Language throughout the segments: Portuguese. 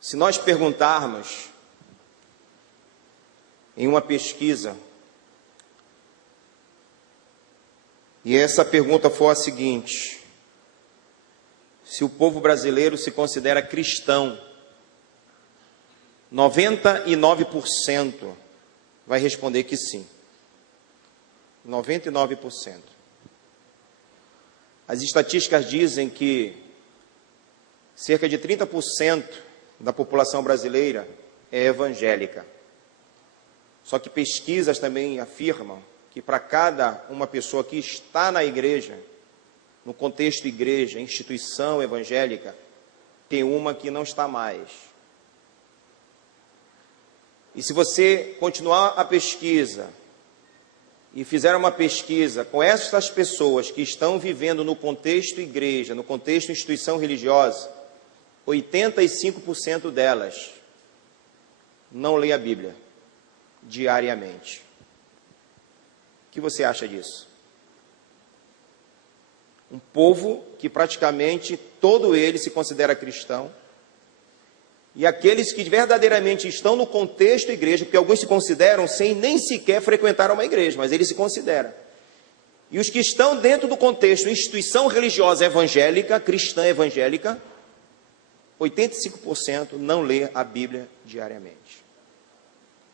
Se nós perguntarmos em uma pesquisa, e essa pergunta for a seguinte: se o povo brasileiro se considera cristão, 99% vai responder que sim. 99%. As estatísticas dizem que cerca de 30% da população brasileira é evangélica. Só que pesquisas também afirmam que para cada uma pessoa que está na igreja, no contexto igreja, instituição evangélica, tem uma que não está mais. E se você continuar a pesquisa e fizer uma pesquisa com essas pessoas que estão vivendo no contexto igreja, no contexto instituição religiosa, 85% delas não lê a Bíblia diariamente. O que você acha disso? Um povo que praticamente todo ele se considera cristão, e aqueles que verdadeiramente estão no contexto igreja, porque alguns se consideram sem nem sequer frequentar uma igreja, mas eles se consideram. E os que estão dentro do contexto instituição religiosa evangélica, cristã evangélica, 85% não lê a Bíblia diariamente.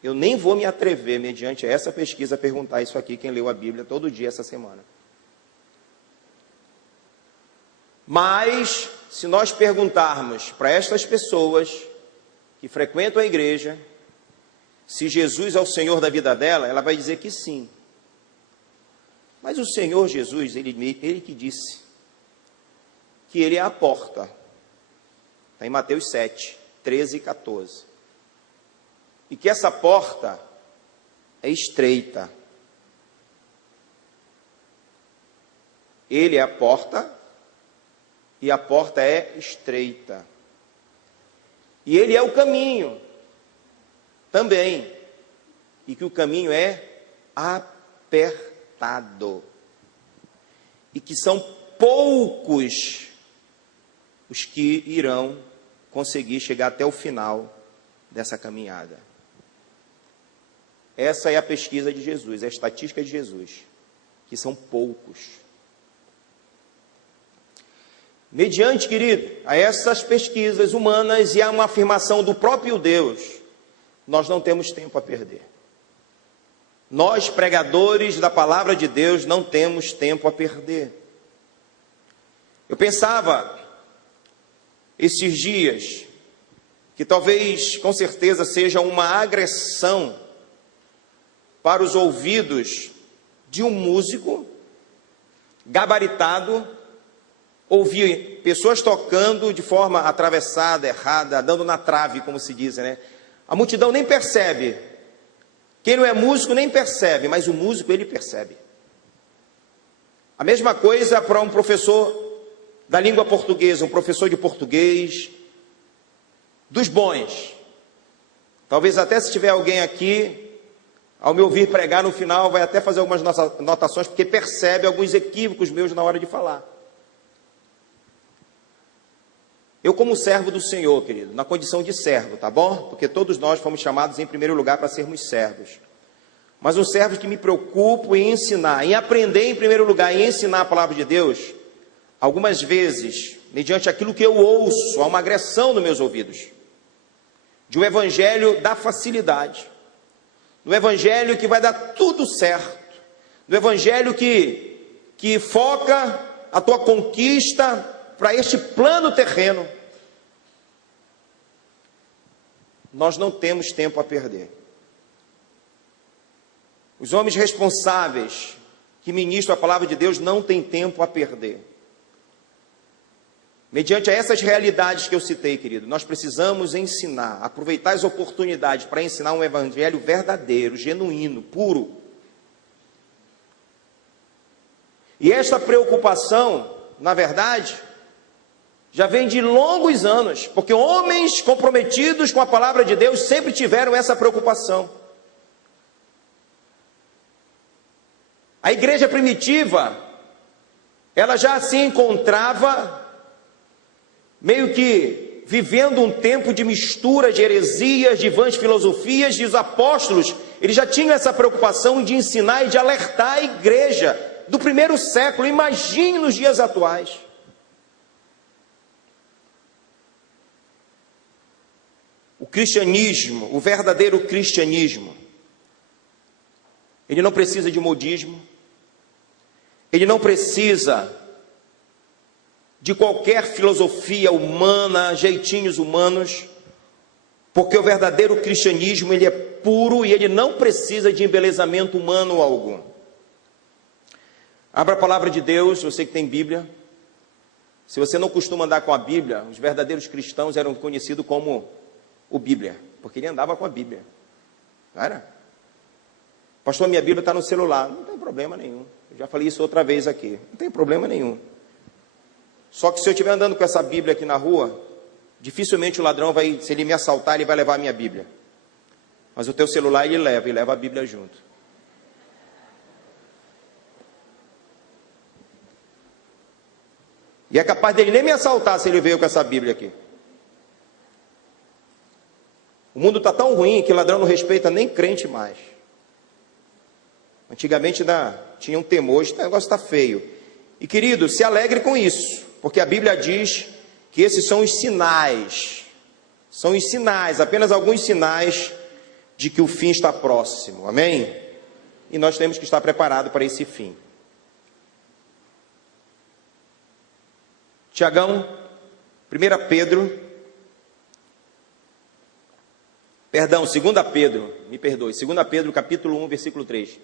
Eu nem vou me atrever, mediante essa pesquisa, a perguntar isso aqui, quem leu a Bíblia todo dia essa semana. Mas, se nós perguntarmos para estas pessoas que frequentam a igreja, se Jesus é o Senhor da vida dela, ela vai dizer que sim. Mas o Senhor Jesus, ele que disse que ele é a porta. Está em Mateus 7, 13 e 14. E que essa porta é estreita. Ele é a porta e a porta é estreita. E ele é o caminho também. E que o caminho é apertado. E que são poucos os que irão conseguir chegar até o final dessa caminhada. Essa é a pesquisa de Jesus, é a estatística de Jesus, que são poucos. Mediante, querido, a essas pesquisas humanas e a uma afirmação do próprio Deus, nós não temos tempo a perder. Nós, pregadores da palavra de Deus, não temos tempo a perder. Eu pensava esses dias que talvez, com certeza, seja uma agressão para os ouvidos de um músico gabaritado, ouvir pessoas tocando de forma atravessada, errada, dando na trave, como se diz, né? A multidão nem percebe. Quem não é músico nem percebe, mas o músico, ele percebe. A mesma coisa para um professor da língua portuguesa, um professor de português, dos bons. Talvez até se tiver alguém aqui, ao me ouvir pregar no final, vai até fazer algumas anotações, porque percebe alguns equívocos meus na hora de falar. Eu, como servo do Senhor, querido, na condição de servo, tá bom? Porque todos nós fomos chamados em primeiro lugar para sermos servos. Mas um servo que me preocupo em ensinar, em aprender em primeiro lugar, em ensinar a palavra de Deus, algumas vezes, mediante aquilo que eu ouço, há uma agressão nos meus ouvidos, de um evangelho da facilidade, do evangelho que vai dar tudo certo, do evangelho que foca a tua conquista para este plano terreno. Nós não temos tempo a perder. Os homens responsáveis que ministram a palavra de Deus não têm tempo a perder. Mediante essas realidades que eu citei, querido, nós precisamos ensinar, aproveitar as oportunidades para ensinar um evangelho verdadeiro, genuíno, puro. E esta preocupação, na verdade, já vem de longos anos, porque homens comprometidos com a palavra de Deus sempre tiveram essa preocupação. A igreja primitiva, ela já se encontrava meio que vivendo um tempo de mistura de heresias, de vãs filosofias, e os apóstolos, eles já tinham essa preocupação de ensinar e de alertar a igreja do primeiro século. Imagine nos dias atuais. O cristianismo, o verdadeiro cristianismo, ele não precisa de modismo, ele não precisa de qualquer filosofia humana, jeitinhos humanos, porque o verdadeiro cristianismo, ele é puro e ele não precisa de embelezamento humano algum. Abra a palavra de Deus, você que tem Bíblia. Se você não costuma andar com a Bíblia, os verdadeiros cristãos eram conhecidos como o Bíblia, porque ele andava com a Bíblia, não era? Pastor, minha Bíblia está no celular. Não tem problema nenhum. Eu já falei isso outra vez aqui. Não tem problema nenhum. Só que se eu estiver andando com essa Bíblia aqui na rua, dificilmente o ladrão vai, se ele me assaltar, ele vai levar a minha Bíblia. Mas o teu celular ele leva, e leva a Bíblia junto. E é capaz dele nem me assaltar se ele veio com essa Bíblia aqui. O mundo está tão ruim que ladrão não respeita nem crente mais. Antigamente tinha um temor, esse negócio está feio. E querido, se alegre com isso, porque a Bíblia diz que esses são os sinais. São os sinais, apenas alguns sinais de que o fim está próximo, amém? E nós temos que estar preparados para esse fim. Tiagão, 2 Pedro, perdão, 2 Pedro, me perdoe, 2 Pedro, capítulo 1, versículo 3.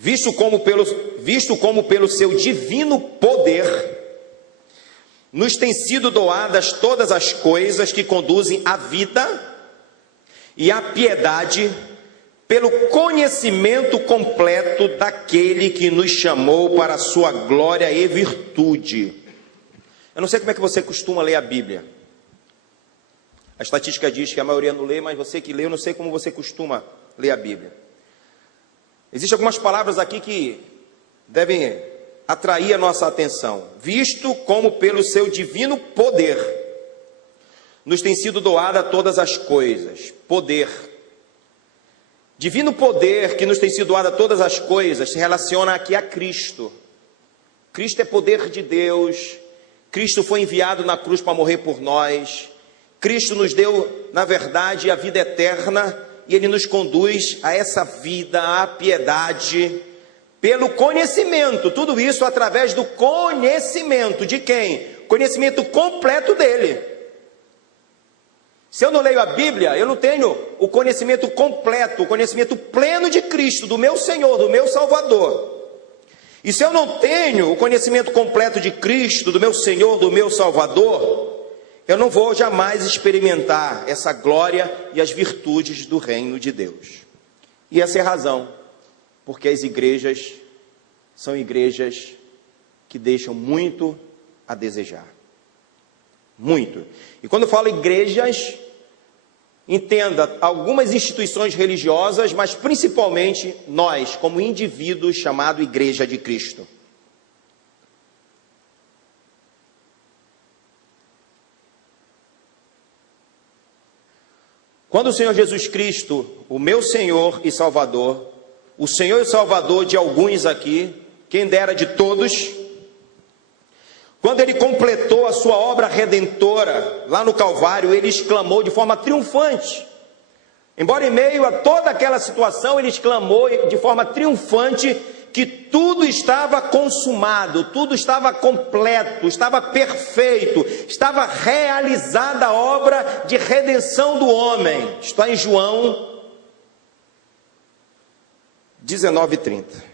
Visto como pelo seu divino poder, nos têm sido doadas todas as coisas que conduzem à vida e à piedade, pelo conhecimento completo daquele que nos chamou para a sua glória e virtude. Eu não sei como é que você costuma ler a Bíblia. A estatística diz que a maioria não lê, mas você que lê, eu não sei como você costuma ler a Bíblia. Existem algumas palavras aqui que devem atrair a nossa atenção. Visto como pelo seu divino poder, nos tem sido doada todas as coisas. Poder. Divino poder que nos tem sido doada todas as coisas se relaciona aqui a Cristo. Cristo é poder de Deus. Cristo foi enviado na cruz para morrer por nós. Cristo nos deu, na verdade, a vida eterna. E Ele nos conduz a essa vida, a piedade, pelo conhecimento. Tudo isso através do conhecimento de quem? Conhecimento completo dEle. Se eu não leio a Bíblia, eu não tenho o conhecimento completo, o conhecimento pleno de Cristo, do meu Senhor, do meu Salvador. E se eu não tenho o conhecimento completo de Cristo, do meu Senhor, do meu Salvador, eu não vou jamais experimentar essa glória e as virtudes do reino de Deus. E essa é a razão, porque as igrejas são igrejas que deixam muito a desejar. Muito. E quando eu falo igrejas, entenda, algumas instituições religiosas, mas principalmente nós, como indivíduos chamados Igreja de Cristo. Quando o Senhor Jesus Cristo, o meu Senhor e Salvador, o Senhor e Salvador de alguns aqui, quem dera de todos, quando Ele completou a sua obra redentora lá no Calvário, Ele exclamou de forma triunfante. Embora em meio a toda aquela situação, Ele exclamou de forma triunfante que tudo estava consumado, tudo estava completo, estava perfeito, estava realizada a obra de redenção do homem. Está em João 19:30.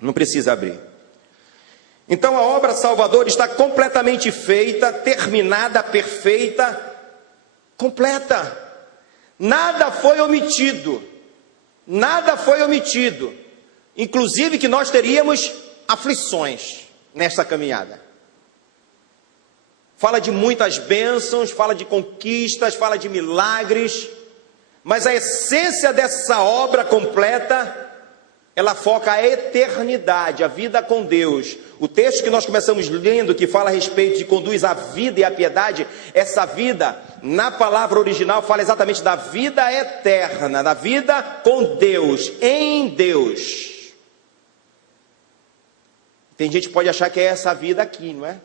Não precisa abrir. Então a obra salvadora está completamente feita, terminada, perfeita, completa. Nada foi omitido. Nada foi omitido, inclusive que nós teríamos aflições nessa caminhada. fala de muitas bênçãos, fala de conquistas, fala de milagres, mas a essência dessa obra completa, ela foca a eternidade, a vida com Deus. O texto que nós começamos lendo, que fala a respeito de conduz a vida e a piedade, essa vida, na palavra original, fala exatamente da vida eterna, da vida com Deus, em Deus. Tem gente que pode achar que é essa vida aqui, não é?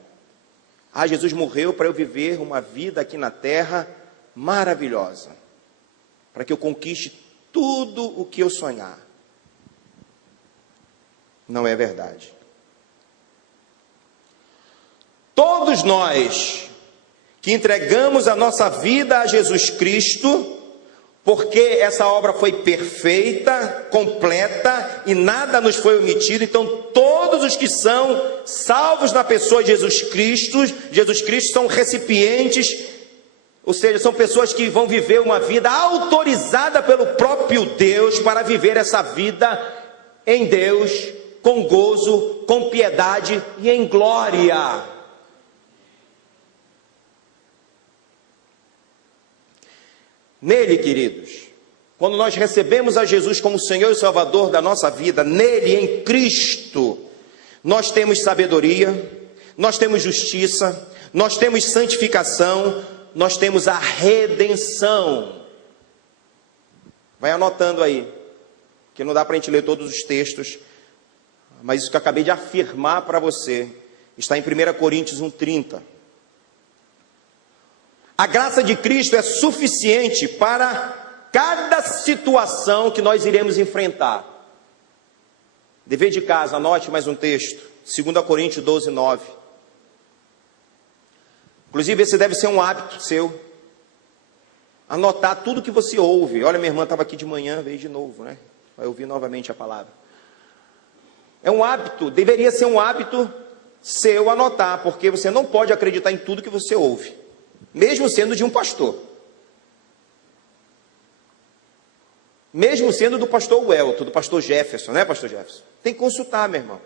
Ah, Jesus morreu para eu viver uma vida aqui na terra maravilhosa, para que eu conquiste tudo o que eu sonhar. Não é verdade. Todos nós que entregamos a nossa vida a Jesus Cristo, porque essa obra foi perfeita, completa e nada nos foi omitido, então todos os que são salvos na pessoa de Jesus Cristo são recipientes, ou seja, são pessoas que vão viver uma vida autorizada pelo próprio Deus para viver essa vida em Deus, com gozo, com piedade e em glória. Nele, queridos, quando nós recebemos a Jesus como Senhor e Salvador da nossa vida, nele, em Cristo, nós temos sabedoria, nós temos justiça, nós temos santificação, nós temos a redenção. Vai anotando aí, que não dá para a gente ler todos os textos, mas isso que eu acabei de afirmar para você, está em 1 Coríntios 1,30. A graça de Cristo é suficiente para cada situação que nós iremos enfrentar. Dever de casa, anote mais um texto, 2 Coríntios 12:9. Inclusive esse deve ser um hábito seu, anotar tudo que você ouve. Olha, minha irmã estava aqui de manhã, veio de novo, né? Vai ouvir novamente a palavra. É um hábito, deveria ser um hábito seu anotar, porque você não pode acreditar em tudo que você ouve, mesmo sendo de um pastor, mesmo sendo do pastor Welton, do pastor Jefferson, né, pastor Jefferson? Tem que consultar, meu irmão.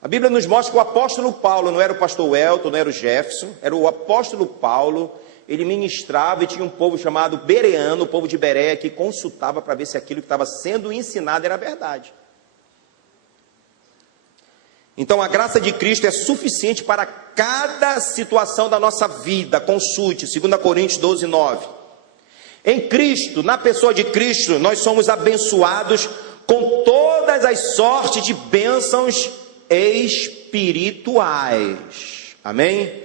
A Bíblia nos mostra que o apóstolo Paulo não era o pastor Welton, não era o Jefferson, era o apóstolo Paulo. Ele ministrava e tinha um povo chamado bereano, o povo de Bereia, que consultava para ver se aquilo que estava sendo ensinado era verdade. Então a graça de Cristo é suficiente para cada situação da nossa vida. Consulte 2 Coríntios 12:9. Em Cristo, na pessoa de Cristo, nós somos abençoados com todas as sortes de bênçãos espirituais. Amém?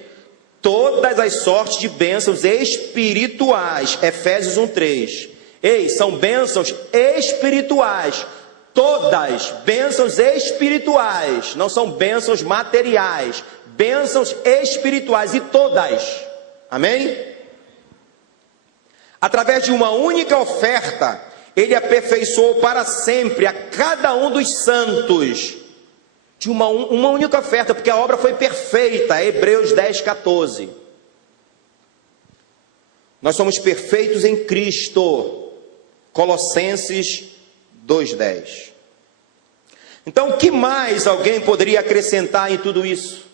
Todas as sortes de bênçãos espirituais. Efésios 1:3. Ei, são bênçãos espirituais. Todas bênçãos espirituais, não são bênçãos materiais, bênçãos espirituais, e todas, amém? Através de uma única oferta, ele aperfeiçoou para sempre a cada um dos santos, de uma única oferta, porque a obra foi perfeita. Hebreus 10:14. Nós somos perfeitos em Cristo. Colossenses 2:10. Então, o que mais alguém poderia acrescentar em tudo isso?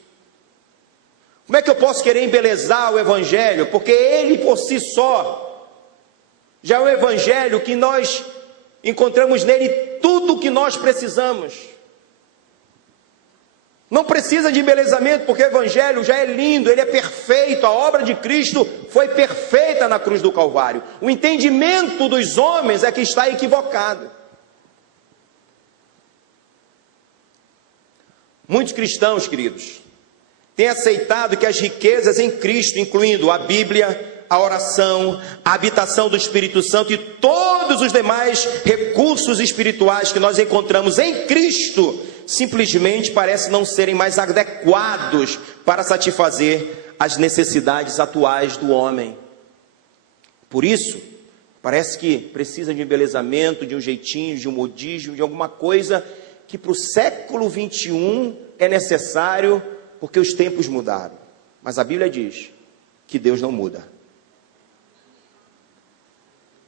Como é que eu posso querer embelezar o Evangelho? Porque ele por si só já é o Evangelho que nós encontramos nele tudo o que nós precisamos. Não precisa de embelezamento, porque o Evangelho já é lindo, ele é perfeito. A obra de Cristo foi perfeita na cruz do Calvário. O entendimento dos homens é que está equivocado. Muitos cristãos, queridos, têm aceitado que as riquezas em Cristo, incluindo a Bíblia, a oração, a habitação do Espírito Santo e todos os demais recursos espirituais que nós encontramos em Cristo, simplesmente parecem não serem mais adequados para satisfazer as necessidades atuais do homem. Por isso, parece que precisa de embelezamento, de um jeitinho, de um modismo, de alguma coisa que para o século 21 é necessário, porque os tempos mudaram. Mas a Bíblia diz que Deus não muda.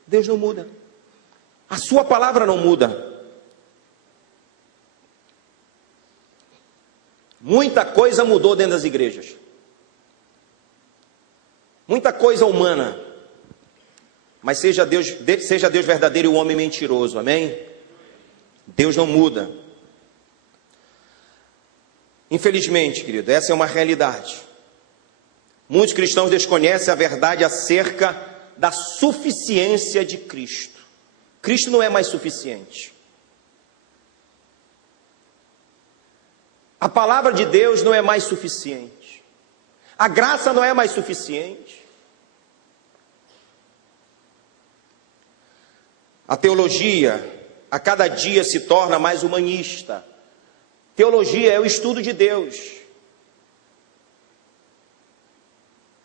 Deus não muda. A sua palavra não muda. Muita coisa mudou dentro das igrejas. muita coisa humana, mas seja Deus verdadeiro e o homem mentiroso, amém? Deus não muda. Infelizmente, querido, essa é uma realidade. Muitos cristãos desconhecem a verdade acerca da suficiência de Cristo. Cristo não é mais suficiente. A palavra de Deus não é mais suficiente. A graça não é mais suficiente. A teologia, a cada dia, se torna mais humanista. Teologia é o estudo de Deus.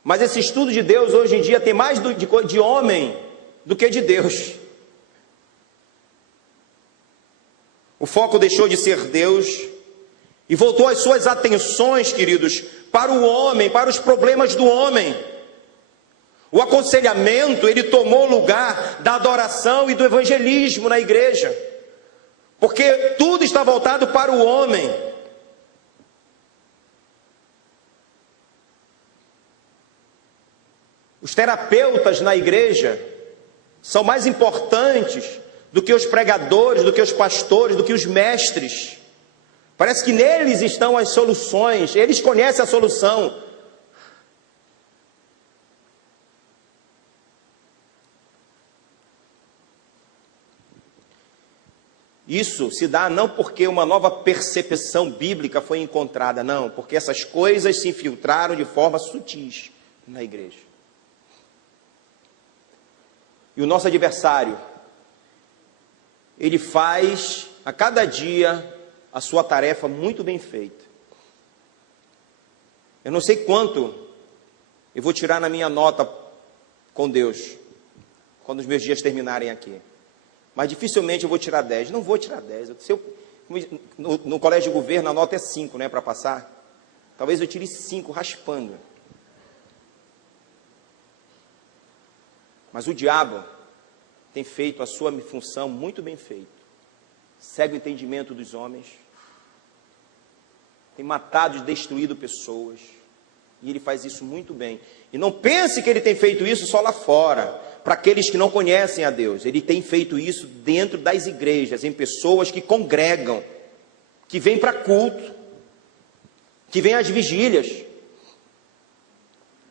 Mas esse estudo de Deus, hoje em dia, tem mais de homem do que de Deus. O foco deixou de ser Deus e voltou as suas atenções, queridos, para o homem, para os problemas do homem. O aconselhamento, ele tomou lugar da adoração e do evangelismo na igreja, porque tudo está voltado para o homem. Os terapeutas na igreja são mais importantes do que os pregadores, do que os pastores, do que os mestres. Parece que neles estão as soluções, eles conhecem a solução. Isso se dá não porque uma nova percepção bíblica foi encontrada, não, porque essas coisas se infiltraram de forma sutis na igreja. E o nosso adversário, ele faz a cada dia a sua tarefa muito bem feita. Eu não sei quanto eu vou tirar na minha nota com Deus, quando os meus dias terminarem aqui. Mas dificilmente eu vou tirar 10. Não vou tirar 10. No colégio de governo a nota é 5, né, para passar. Talvez eu tire 5 raspando. Mas o diabo tem feito a sua função muito bem feita. Cega o entendimento dos homens. Tem matado e destruído pessoas. E ele faz isso muito bem. E não pense que ele tem feito isso só lá fora, para aqueles que não conhecem a Deus. Ele tem feito isso dentro das igrejas, em pessoas que congregam, que vêm para culto, que vêm às vigílias.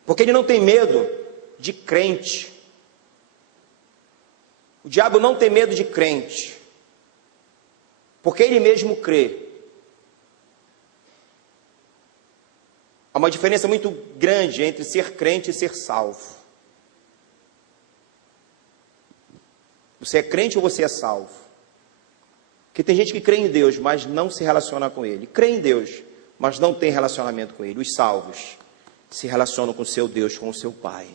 Porque ele não tem medo de crente. O diabo não tem medo de crente, porque ele mesmo crê. Há uma diferença muito grande entre ser crente e ser salvo. Você é crente ou você é salvo? Porque tem gente que crê em Deus, mas não se relaciona com Ele. Crê em Deus, mas não tem relacionamento com Ele. Os salvos se relacionam com o seu Deus, com o seu Pai.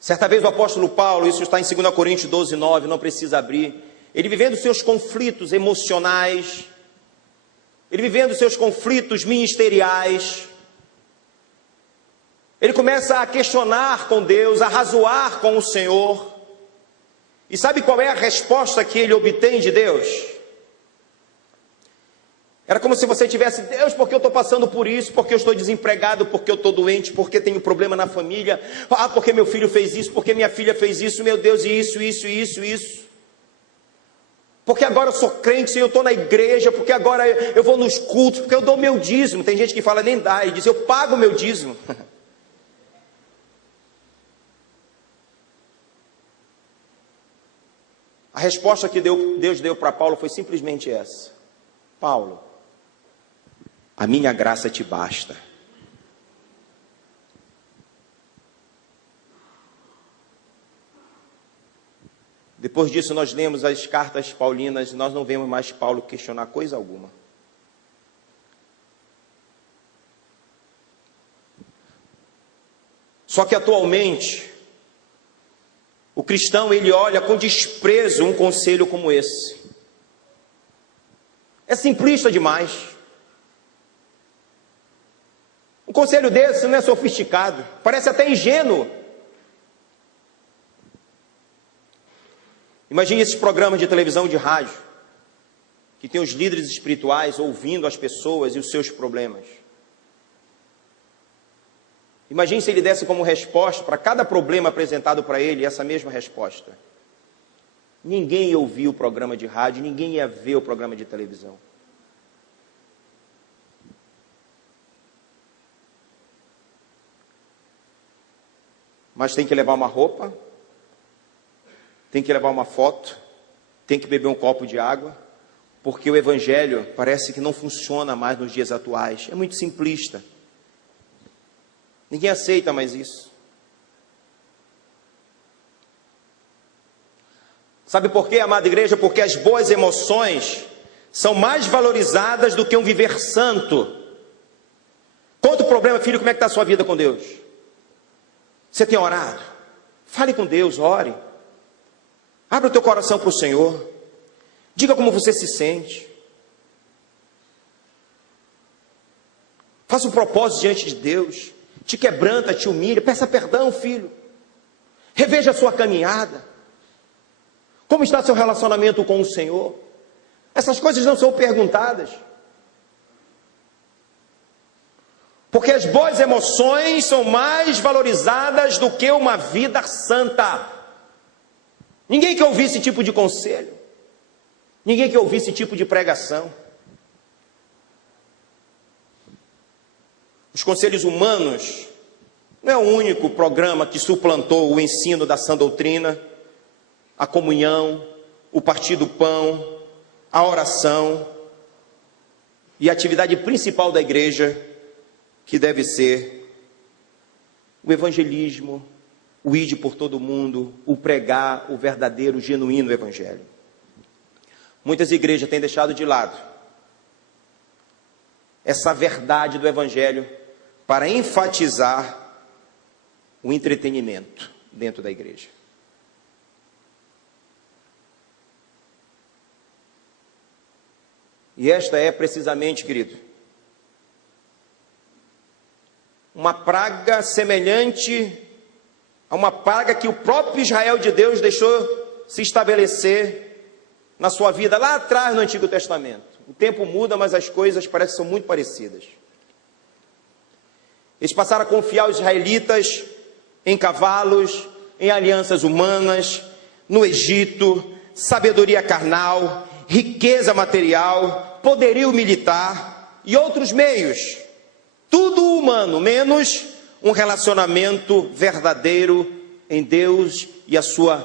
Certa vez o apóstolo Paulo, isso está em 2 Coríntios 12, 9, não precisa abrir. Ele vivendo seus conflitos emocionais, ele vivendo seus conflitos ministeriais, ele começa a questionar com Deus, a razoar com o Senhor. E sabe qual é a resposta que ele obtém de Deus? Era como se você tivesse: Deus, porque eu estou passando por isso, porque eu estou desempregado, porque eu estou doente, porque tenho problema na família, porque meu filho fez isso, porque minha filha fez isso, meu Deus, e isso. Porque agora eu sou crente, eu estou na igreja, porque agora eu vou nos cultos, porque eu dou meu dízimo. Tem gente que fala nem dá, e diz: eu pago meu dízimo. A resposta que Deus deu para Paulo foi simplesmente essa: Paulo, a minha graça te basta. Depois disso nós lemos as cartas paulinas e nós não vemos mais Paulo questionar coisa alguma. Só que atualmente, o cristão, ele olha com desprezo um conselho como esse. É simplista demais. Um conselho desse não é sofisticado, parece até ingênuo. Imagine esses programas de televisão e de rádio. que tem os líderes espirituais ouvindo as pessoas e os seus problemas. Imagine se ele desse como resposta para cada problema apresentado para ele essa mesma resposta. Ninguém ia ouvir o programa de rádio, ninguém ia ver o programa de televisão. Mas tem que levar uma roupa, tem que levar uma foto, tem que beber um copo de água, porque o evangelho parece que não funciona mais nos dias atuais. É muito simplista. Ninguém aceita mais isso. Sabe por quê, amada igreja? Porque as boas emoções são mais valorizadas do que um viver santo. Conta o problema, filho, como é que está a sua vida com Deus? Você tem orado? Fale com Deus, ore. Abra o teu coração para o Senhor. Diga como você se sente. Faça um propósito diante de Deus. Te quebranta, te humilha. Peça perdão, filho. Reveja a sua caminhada. Como está seu relacionamento com o Senhor? Essas coisas não são perguntadas. Porque as boas emoções são mais valorizadas do que uma vida santa. Ninguém quer ouvir esse tipo de conselho. Ninguém quer ouvir esse tipo de pregação. Os conselhos humanos não é o único programa que suplantou o ensino da sã doutrina, a comunhão, o partir do pão, a oração e a atividade principal da igreja, que deve ser o evangelismo, o ide por todo mundo, o pregar o verdadeiro, genuíno evangelho. Muitas igrejas têm deixado de lado essa verdade do evangelho para enfatizar o entretenimento dentro da igreja. E esta é precisamente, querido, uma praga semelhante a uma praga que o próprio Israel de Deus deixou se estabelecer na sua vida lá atrás no Antigo Testamento. O tempo muda, mas as coisas parecem que são muito parecidas. Eles passaram a confiar os israelitas em cavalos, em alianças humanas, no Egito, sabedoria carnal, riqueza material, poderio militar e outros meios. Tudo humano, menos um relacionamento verdadeiro em Deus e a sua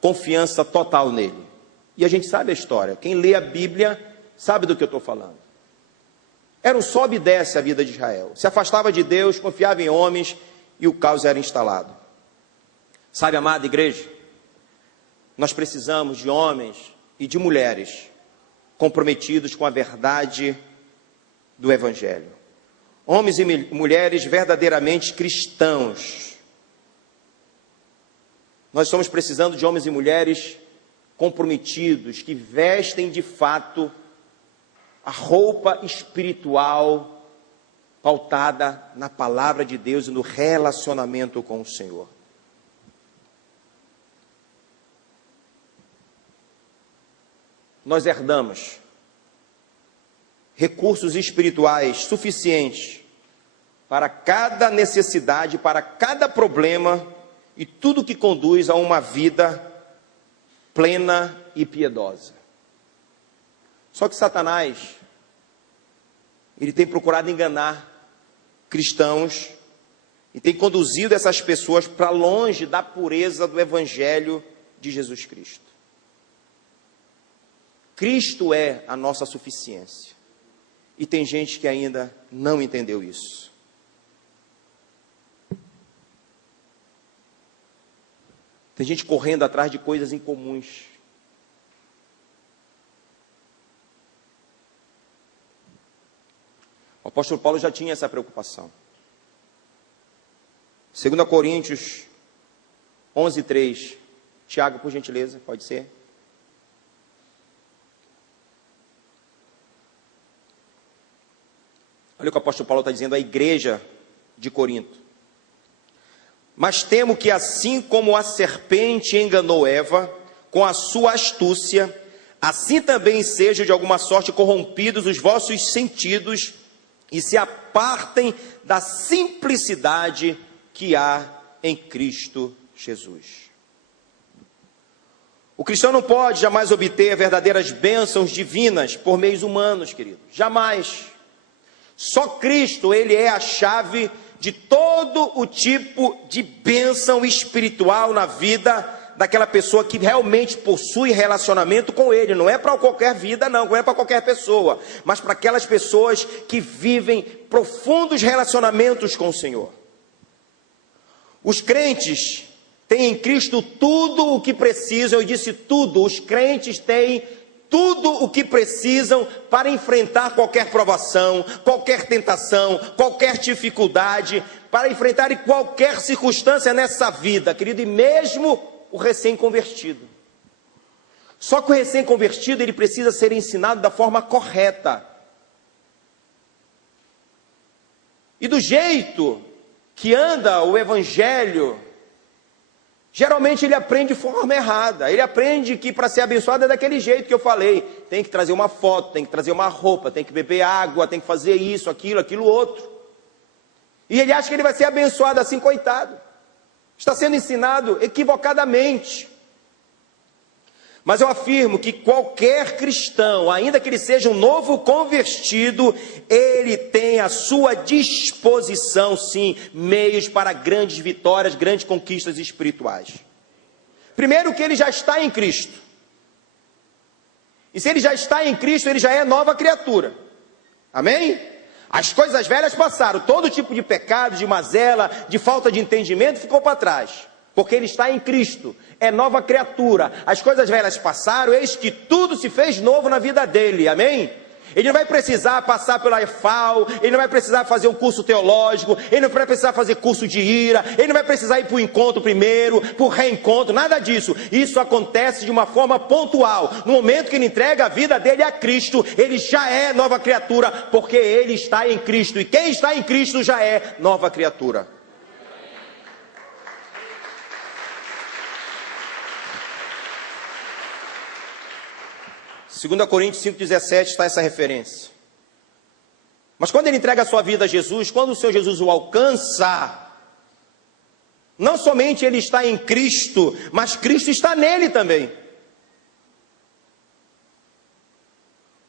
confiança total nele. E a gente sabe a história. Quem lê a Bíblia sabe do que eu estou falando. Era um sobe e desce a vida de Israel. Se afastava de Deus, confiava em homens e o caos era instalado. Sabe, amada igreja, nós precisamos de homens e de mulheres comprometidos com a verdade do Evangelho. Homens e mulheres verdadeiramente cristãos. Nós estamos precisando de homens e mulheres comprometidos, que vestem de fato a roupa espiritual pautada na palavra de Deus e no relacionamento com o Senhor. Nós herdamos recursos espirituais suficientes para cada necessidade, para cada problema e tudo que conduz a uma vida plena e piedosa. Só que Satanás, ele tem procurado enganar cristãos e tem conduzido essas pessoas para longe da pureza do Evangelho de Jesus Cristo. Cristo é a nossa suficiência. E tem gente que ainda não entendeu isso. Tem gente correndo atrás de coisas incomuns. O apóstolo Paulo já tinha essa preocupação. 2 Coríntios 11:3. Tiago, por gentileza, pode ser? Olha o que o apóstolo Paulo está dizendo à igreja de Corinto. Mas temo que assim como a serpente enganou Eva com a sua astúcia, assim também sejam de alguma sorte corrompidos os vossos sentidos e se apartem da simplicidade que há em Cristo Jesus. O cristão não pode jamais obter verdadeiras bênçãos divinas por meios humanos, querido. Jamais. Só Cristo, Ele é a chave de todo o tipo de bênção espiritual na vida daquela pessoa que realmente possui relacionamento com Ele. Não é para qualquer vida, não é para qualquer pessoa, mas para aquelas pessoas que vivem profundos relacionamentos com o Senhor. Os crentes têm em Cristo tudo o que precisam, eu disse tudo, os crentes têm tudo o que precisam para enfrentar qualquer provação, qualquer tentação, qualquer dificuldade, para enfrentar qualquer circunstância nessa vida, querido, e mesmo o recém-convertido. Só que o recém-convertido, ele precisa ser ensinado da forma correta. E do jeito que anda o evangelho, geralmente ele aprende de forma errada. Ele aprende que para ser abençoado é daquele jeito que eu falei. Tem que trazer uma foto, tem que trazer uma roupa, tem que beber água, tem que fazer isso, aquilo outro. E ele acha que ele vai ser abençoado assim, coitado. Está sendo ensinado equivocadamente. Mas eu afirmo que qualquer cristão, ainda que ele seja um novo convertido, ele tem à sua disposição, sim, meios para grandes vitórias, grandes conquistas espirituais. Primeiro que ele já está em Cristo. E se ele já está em Cristo, ele já é nova criatura. Amém? As coisas velhas passaram, todo tipo de pecado, de mazela, de falta de entendimento ficou para trás. Porque ele está em Cristo, é nova criatura. As coisas velhas passaram, eis que tudo se fez novo na vida dele, amém? Ele não vai precisar passar pela EFAL, ele não vai precisar fazer um curso teológico, ele não vai precisar fazer curso de ira, ele não vai precisar ir para o encontro primeiro, para o reencontro, nada disso. Isso acontece de uma forma pontual. No momento que ele entrega a vida dele a Cristo, ele já é nova criatura, porque ele está em Cristo. E quem está em Cristo já é nova criatura. Segunda Coríntios 5,17 está essa referência. Mas quando ele entrega a sua vida a Jesus, quando o Senhor Jesus o alcança, não somente ele está em Cristo, mas Cristo está nele também.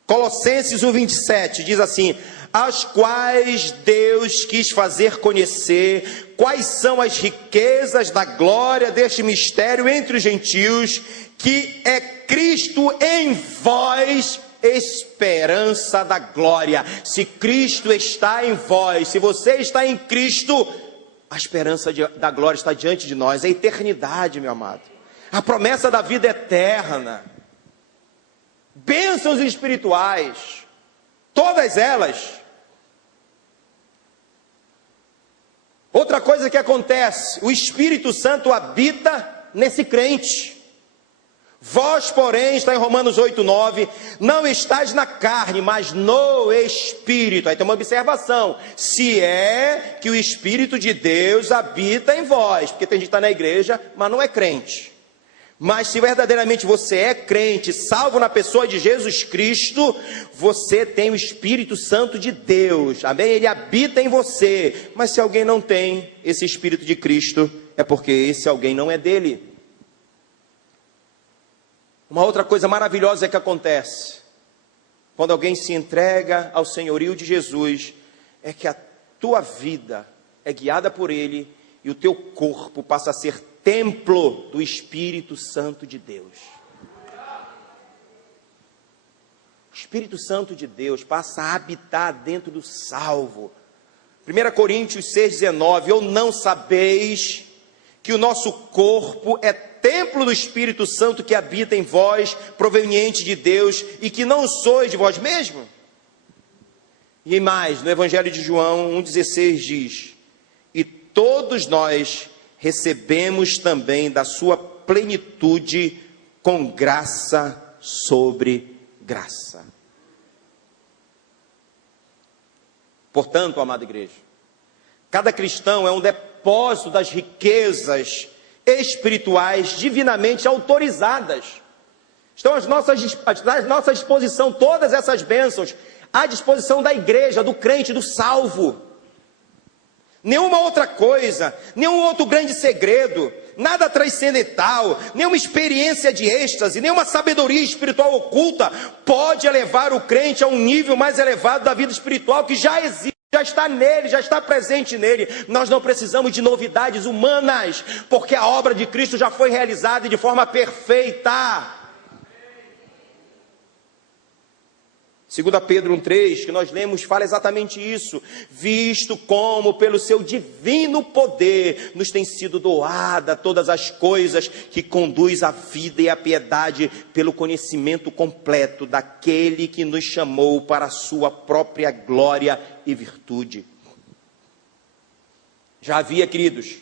Colossenses 1,27 diz assim: as quais Deus quis fazer conhecer quais são as riquezas da glória deste mistério entre os gentios, que é Cristo em vós, esperança da glória. Se Cristo está em vós, se você está em Cristo, a esperança da glória está diante de nós, a eternidade, meu amado, a promessa da vida eterna, bênçãos espirituais, todas elas. Outra coisa que acontece, o Espírito Santo habita nesse crente. Vós, porém, está em Romanos 8,9, não estáis na carne, mas no Espírito. Aí tem uma observação, se é que o Espírito de Deus habita em vós, porque tem gente que está na igreja, mas não é crente. Mas se verdadeiramente você é crente, salvo na pessoa de Jesus Cristo, você tem o Espírito Santo de Deus, amém? Ele habita em você. Mas se alguém não tem esse Espírito de Cristo, é porque esse alguém não é dele. Uma outra coisa maravilhosa que acontece quando alguém se entrega ao senhorio de Jesus, é que a tua vida é guiada por Ele e o teu corpo passa a ser templo do Espírito Santo de Deus. O Espírito Santo de Deus passa a habitar dentro do salvo. 1 Coríntios 6,19, ou não sabeis que o nosso corpo é templo do Espírito Santo que habita em vós, proveniente de Deus, e que não sois de vós mesmos? E mais, no Evangelho de João 1,16 diz: e todos nós recebemos também da sua plenitude, com graça sobre graça. Portanto, amada igreja, cada cristão é um depósito das riquezas espirituais divinamente autorizadas. Estão à nossa disposição todas essas bênçãos, à disposição da igreja, do crente, do salvo. Nenhuma outra coisa, nenhum outro grande segredo, nada transcendental, nenhuma experiência de êxtase, nenhuma sabedoria espiritual oculta pode elevar o crente a um nível mais elevado da vida espiritual que já existe. Já está nele, já está presente nele. Nós não precisamos de novidades humanas, porque a obra de Cristo já foi realizada de forma perfeita. 2 Pedro 1,3, que nós lemos, fala exatamente isso. Visto como pelo seu divino poder nos tem sido doada todas as coisas que conduz à vida e à piedade pelo conhecimento completo daquele que nos chamou para a sua própria glória e virtude. Já havia, queridos,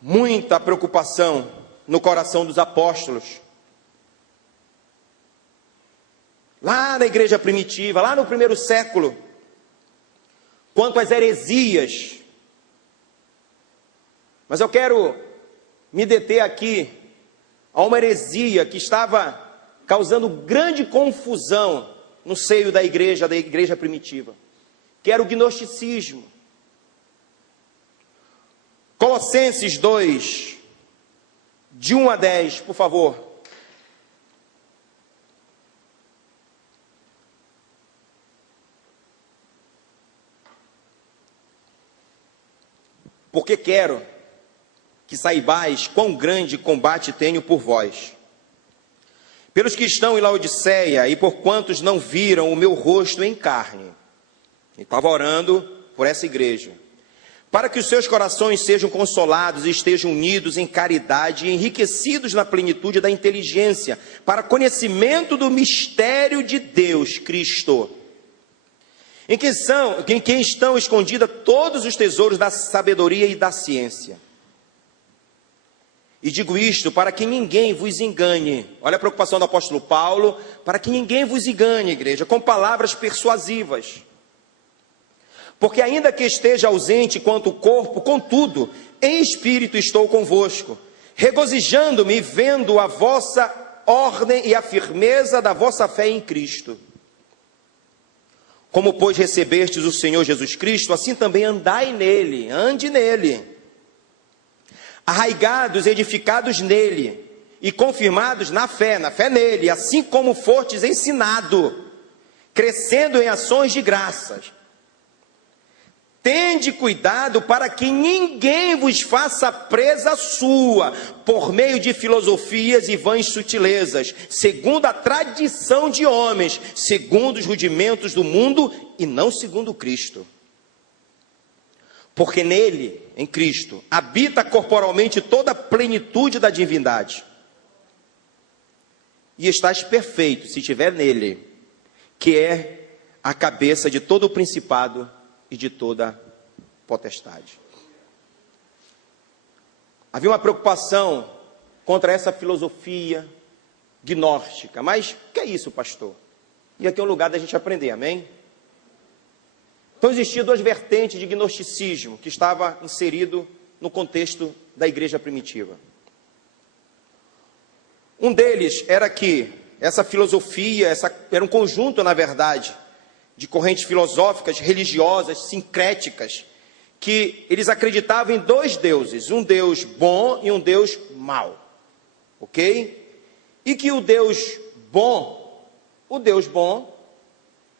muita preocupação no coração dos apóstolos. Lá na igreja primitiva, lá no primeiro século, quanto às heresias. Mas eu quero me deter aqui a uma heresia que estava causando grande confusão no seio da igreja primitiva, que era o gnosticismo. Colossenses 2, de 1 a 10, por favor. Porque quero que saibais quão grande combate tenho por vós, pelos que estão em Laodiceia e por quantos não viram o meu rosto em carne. E estava orando por essa igreja, para que os seus corações sejam consolados e estejam unidos em caridade e enriquecidos na plenitude da inteligência, para conhecimento do mistério de Deus, Cristo, em quem estão escondidos todos os tesouros da sabedoria e da ciência. E digo isto para que ninguém vos engane. Olha a preocupação do apóstolo Paulo, para que ninguém vos engane, igreja, com palavras persuasivas. Porque ainda que esteja ausente quanto o corpo, contudo, em espírito estou convosco, regozijando-me vendo a vossa ordem e a firmeza da vossa fé em Cristo. Como, pois, recebestes o Senhor Jesus Cristo, assim também andai nele, ande nele, arraigados, edificados nele, e confirmados na fé nele, assim como fortes ensinado, crescendo em ações de graças. Tende cuidado para que ninguém vos faça presa sua, por meio de filosofias e vãs sutilezas, segundo a tradição de homens, segundo os rudimentos do mundo e não segundo Cristo. Porque nele, em Cristo, habita corporalmente toda a plenitude da divindade. E estás perfeito, se estiver nele, que é a cabeça de todo o principado e de toda potestade. Havia uma preocupação contra essa filosofia gnóstica. Mas o que é isso, pastor? E aqui é um lugar da gente aprender, amém? Então existiam duas vertentes de gnosticismo que estava inserido no contexto da igreja primitiva. Um deles era que essa filosofia, era um conjunto, na verdade, de correntes filosóficas, religiosas, sincréticas, que eles acreditavam em dois deuses, um Deus bom e um Deus mau, ok? E que o Deus bom,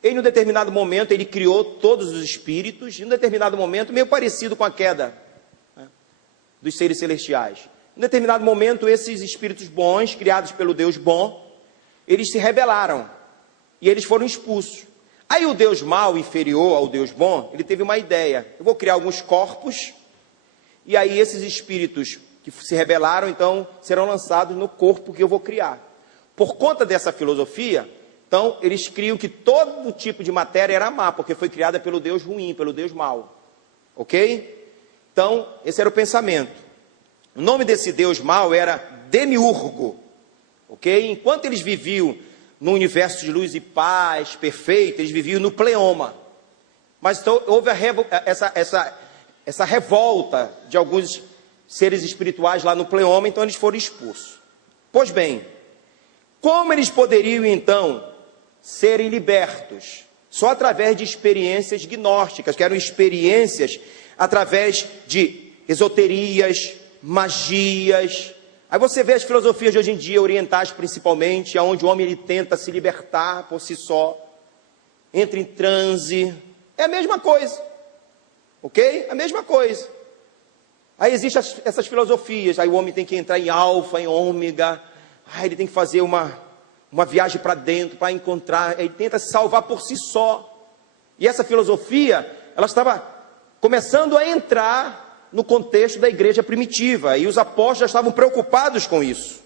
ele, em um determinado momento, ele criou todos os espíritos, em um determinado momento, meio parecido com a queda, né, dos seres celestiais. Em um determinado momento, esses espíritos bons, criados pelo Deus bom, eles se rebelaram, e eles foram expulsos. Aí o Deus mau, inferior ao Deus bom, ele teve uma ideia: eu vou criar alguns corpos, e aí esses espíritos que se rebelaram, então, serão lançados no corpo que eu vou criar. Por conta dessa filosofia, então, eles criam que todo tipo de matéria era má, porque foi criada pelo Deus ruim, pelo Deus mau. Ok? Então, esse era o pensamento. O nome desse Deus mau era Demiurgo. Ok? Enquanto eles viviam no universo de luz e paz perfeito, eles viviam no pleoma. Mas então houve essa revolta de alguns seres espirituais lá no pleoma, então eles foram expulsos. Pois bem, Como eles poderiam, então, serem libertos? Só através de experiências gnósticas, que eram experiências através de esoterias, magias. Aí você vê as filosofias de hoje em dia, orientais principalmente, onde o homem ele tenta se libertar por si só, entra em transe. É a mesma coisa, ok? A mesma coisa. Aí existem essas filosofias, aí o homem tem que entrar em alfa, em ômega, aí ele tem que fazer uma viagem para dentro, para encontrar, ele tenta se salvar por si só. E essa filosofia, ela estava começando a entrar no contexto da igreja primitiva, e os apóstolos já estavam preocupados com isso.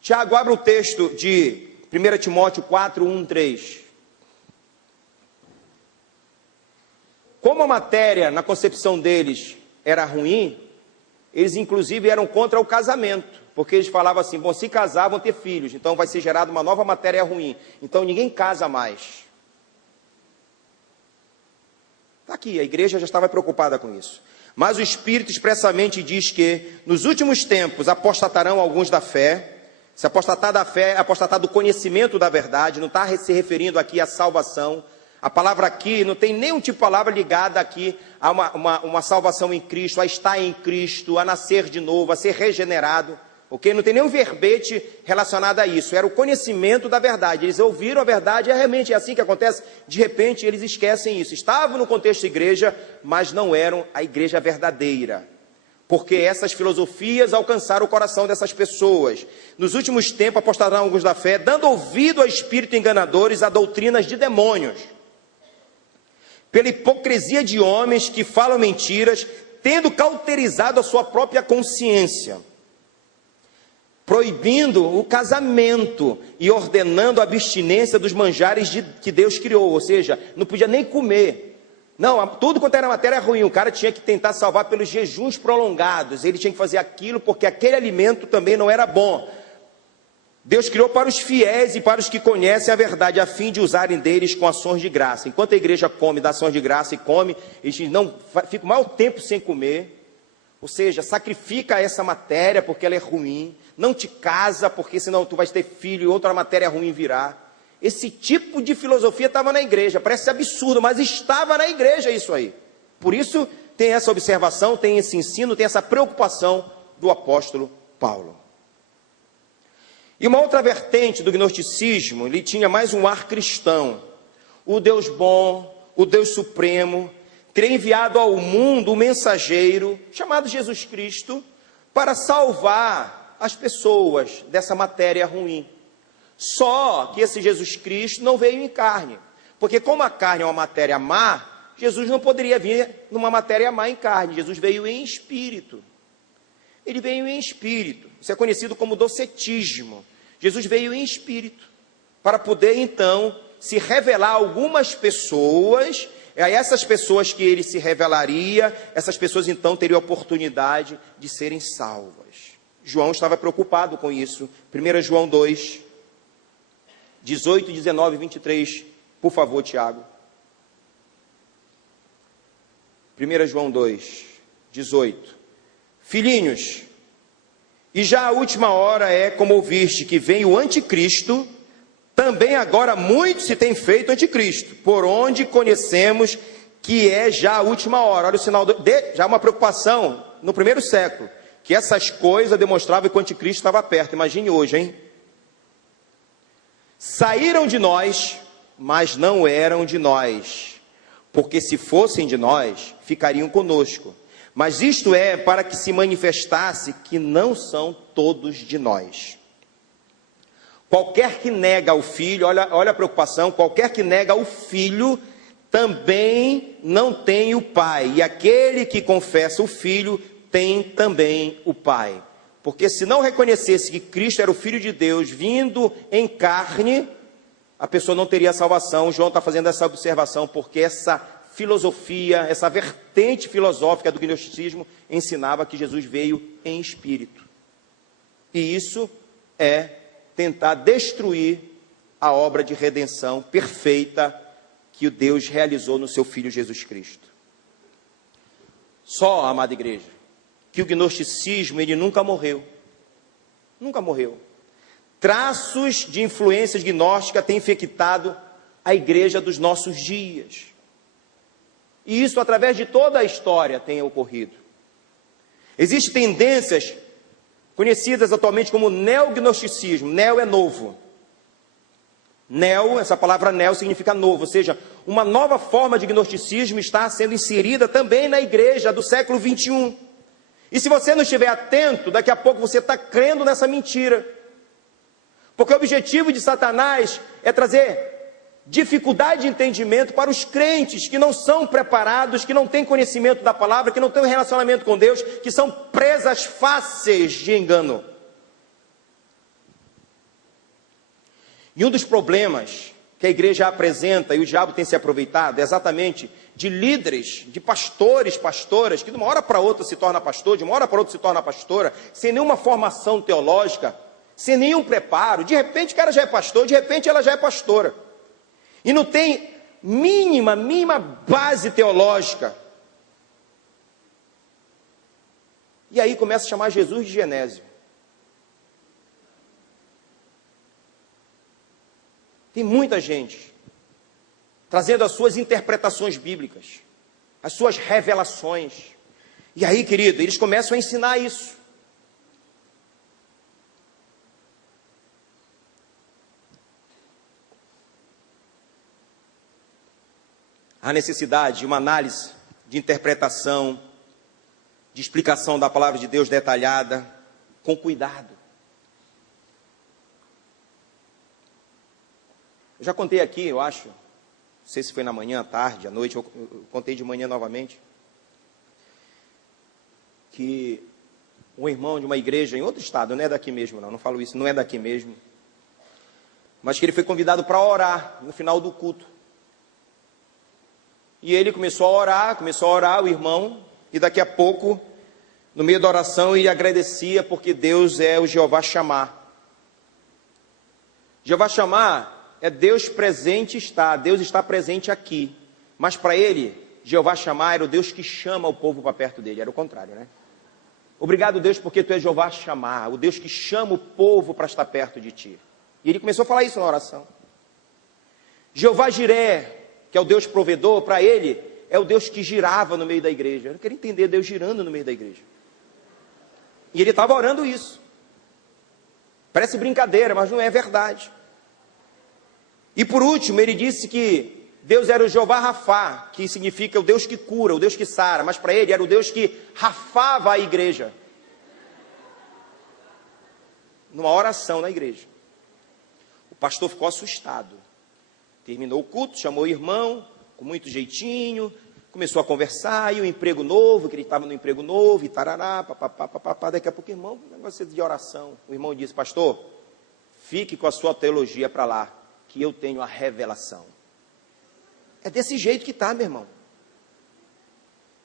Tiago, abre o texto de 1 Timóteo 4, 1, 3. Como a matéria, na concepção deles, era ruim, eles inclusive eram contra o casamento, porque eles falavam assim, bom, se casar vão ter filhos, então vai ser gerada uma nova matéria ruim, então ninguém casa mais. Está aqui, a igreja já estava preocupada com isso. Mas o Espírito expressamente diz que nos últimos tempos apostatarão alguns da fé. Se apostatar da fé, apostatar do conhecimento da verdade, não está se referindo aqui à salvação. A palavra aqui não tem nenhum tipo de palavra ligada aqui a uma salvação em Cristo, a estar em Cristo, a nascer de novo, a ser regenerado, ok? Não tem nenhum verbete relacionado a isso, era o conhecimento da verdade. Eles ouviram a verdade, realmente é assim que acontece, de repente eles esquecem isso. Estavam no contexto de igreja, mas não eram a igreja verdadeira, porque essas filosofias alcançaram o coração dessas pessoas. Nos últimos tempos apostarão alguns da fé, dando ouvido a espíritos enganadores, a doutrinas de demônios, pela hipocrisia de homens que falam mentiras, tendo cauterizado a sua própria consciência, proibindo o casamento e ordenando a abstinência dos manjares que Deus criou, ou seja, não podia nem comer. Não, tudo quanto era matéria ruim, o cara tinha que tentar salvar pelos jejuns prolongados, ele tinha que fazer aquilo porque aquele alimento também não era bom. Deus criou para os fiéis e para os que conhecem a verdade, a fim de usarem deles com ações de graça. Enquanto a igreja come, dá ações de graça e come, eles não ficam mais tempo sem comer, ou seja, sacrifica essa matéria porque ela é ruim, não te casa porque senão tu vais ter filho e outra matéria ruim virá. Esse tipo de filosofia estava na igreja, parece absurdo, mas estava na igreja isso aí. Por isso tem essa observação, tem esse ensino, tem essa preocupação do apóstolo Paulo. E uma outra vertente do gnosticismo, ele tinha mais um ar cristão. O Deus bom, o Deus supremo, teria enviado ao mundo um mensageiro, chamado Jesus Cristo, para salvar as pessoas dessa matéria ruim. Só que esse Jesus Cristo não veio em carne, porque como a carne é uma matéria má, Jesus não poderia vir numa matéria má em carne, Jesus veio em espírito. Ele veio em espírito, isso é conhecido como docetismo. Jesus veio em espírito, para poder então se revelar a algumas pessoas, a essas pessoas que ele se revelaria, essas pessoas então teriam a oportunidade de serem salvas. João estava preocupado com isso. 1 João 2, 18, 19 e 23, por favor, Tiago. 1 João 2, 18. Filhinhos, e já a última hora é, como ouviste, que vem o anticristo, também agora muito se tem feito anticristo, por onde conhecemos que é já a última hora. Olha o sinal, já uma preocupação no primeiro século, que essas coisas demonstravam que o anticristo estava perto. Imagine hoje, hein? Saíram de nós, mas não eram de nós, porque se fossem de nós, ficariam conosco. Mas isto é para que se manifestasse que não são todos de nós. Qualquer que nega o filho, olha a preocupação, qualquer que nega o filho, também não tem o pai. E aquele que confessa o filho, tem também o pai. Porque se não reconhecesse que Cristo era o Filho de Deus, vindo em carne, a pessoa não teria salvação. João está fazendo essa observação, porque essa filosofia, essa vertente filosófica do gnosticismo ensinava que Jesus veio em espírito. E isso é tentar destruir a obra de redenção perfeita que o Deus realizou no seu Filho Jesus Cristo. Só, amada igreja, que o gnosticismo, ele nunca morreu. Nunca morreu. Traços de influências gnósticas têm infectado a igreja dos nossos dias. E isso através de toda a história tem ocorrido. Existem tendências conhecidas atualmente como neognosticismo. Neo é novo. Neo, essa palavra neo significa novo, ou seja, uma nova forma de gnosticismo está sendo inserida também na igreja do século 21. E se você não estiver atento, daqui a pouco você está crendo nessa mentira. Porque o objetivo de Satanás é trazer dificuldade de entendimento para os crentes que não são preparados, que não têm conhecimento da palavra, que não têm um relacionamento com Deus, que são presas fáceis de engano. E um dos problemas que a igreja apresenta, e o diabo tem se aproveitado, é exatamente de líderes, de pastores, pastoras, que de uma hora para outra se torna pastor, de uma hora para outra se torna pastora, sem nenhuma formação teológica, sem nenhum preparo. De repente o cara já é pastor, de repente ela já é pastora. E não tem mínima base teológica. E aí começa a chamar Jesus de Genésio. Tem muita gente trazendo as suas interpretações bíblicas, as suas revelações. E aí, querido, eles começam a ensinar isso. Há necessidade de uma análise, de interpretação, de explicação da palavra de Deus detalhada, com cuidado. Eu já contei aqui, eu acho, não sei se foi na manhã, à tarde, à noite, eu contei de manhã novamente, que um irmão de uma igreja em outro estado, não é daqui mesmo não falo isso, não é daqui mesmo, mas que ele foi convidado para orar no final do culto. E ele começou a orar, o irmão, e daqui a pouco, no meio da oração, ele agradecia porque Deus é o Jeová Shammah. Jeová Shammah é Deus presente está, Deus está presente aqui. Mas para ele, Jeová Shammah era o Deus que chama o povo para perto dele, era o contrário, né? Obrigado, Deus, porque tu és Jeová Shammah, o Deus que chama o povo para estar perto de ti. E ele começou a falar isso na oração. Jeová Jiré, que é o Deus provedor, para ele, é o Deus que girava no meio da igreja. Eu não quero entender Deus girando no meio da igreja. E ele estava orando isso. Parece brincadeira, mas não é verdade. E por último, ele disse que Deus era o Jeová Rafá, que significa o Deus que cura, o Deus que sara, mas para ele era o Deus que rafava a igreja. Numa oração na igreja. O pastor ficou assustado. Terminou o culto, chamou o irmão, com muito jeitinho, começou a conversar, e o emprego novo, que ele estava no emprego novo, e tarará, papapá, daqui a pouco, irmão, negócio de oração. O irmão disse, pastor, fique com a sua teologia para lá, que eu tenho a revelação. É desse jeito que está, meu irmão.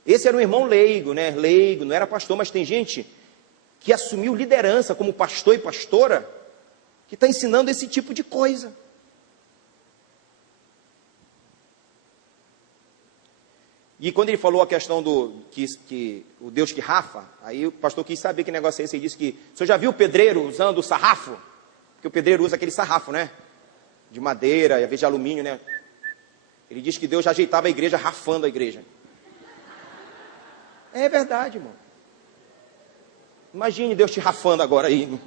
Esse era um irmão leigo, né? Leigo, não era pastor, mas tem gente que assumiu liderança como pastor e pastora, que está ensinando esse tipo de coisa. E quando ele falou a questão do que o Deus que rafa, aí o pastor quis saber que negócio é esse, e disse que, o senhor já viu o pedreiro usando o sarrafo? Porque o pedreiro usa aquele sarrafo, né? De madeira, e às vezes de alumínio, né? Ele diz que Deus já ajeitava a igreja, rafando a igreja. É verdade, irmão. Imagine Deus te rafando agora aí.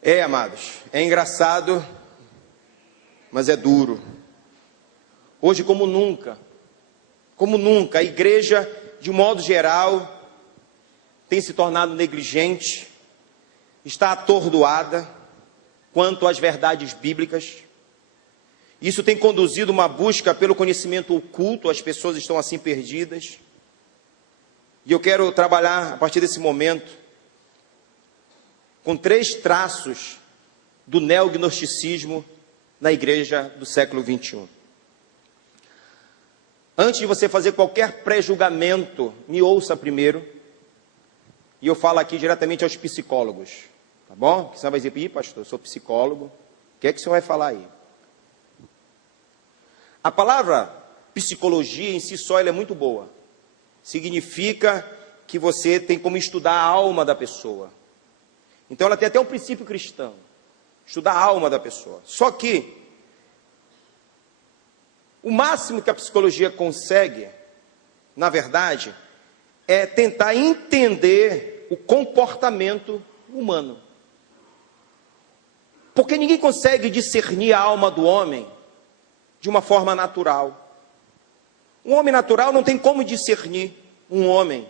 É, amados, é engraçado, mas é duro. Hoje, como nunca, a igreja, de um modo geral, tem se tornado negligente, está atordoada quanto às verdades bíblicas. Isso tem conduzido uma busca pelo conhecimento oculto, as pessoas estão assim perdidas. E eu quero trabalhar, a partir desse momento, com 3 traços do neognosticismo na igreja do século 21. Antes de você fazer qualquer pré-julgamento, me ouça primeiro, e eu falo aqui diretamente aos psicólogos. Tá bom? Porque senão vai dizer, ih, pastor, eu sou psicólogo. O que é que o senhor vai falar aí? A palavra psicologia em si só ela é muito boa. Significa que você tem como estudar a alma da pessoa. Então ela tem até um princípio cristão. Estudar a alma da pessoa. Só que o máximo que a psicologia consegue, na verdade, é tentar entender o comportamento humano. Porque ninguém consegue discernir a alma do homem de uma forma natural. Um homem natural não tem como discernir um homem,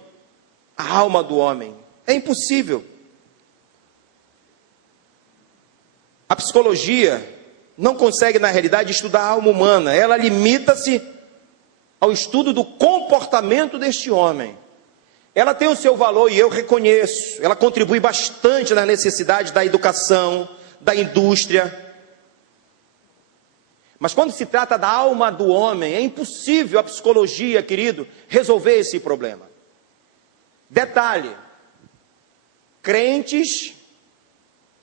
a alma do homem. É impossível. A psicologia não consegue, na realidade, estudar a alma humana. Ela limita-se ao estudo do comportamento deste homem. Ela tem o seu valor e eu reconheço. Ela contribui bastante na necessidade da educação, da indústria. Mas quando se trata da alma do homem, é impossível a psicologia, querido, resolver esse problema. Detalhe, crentes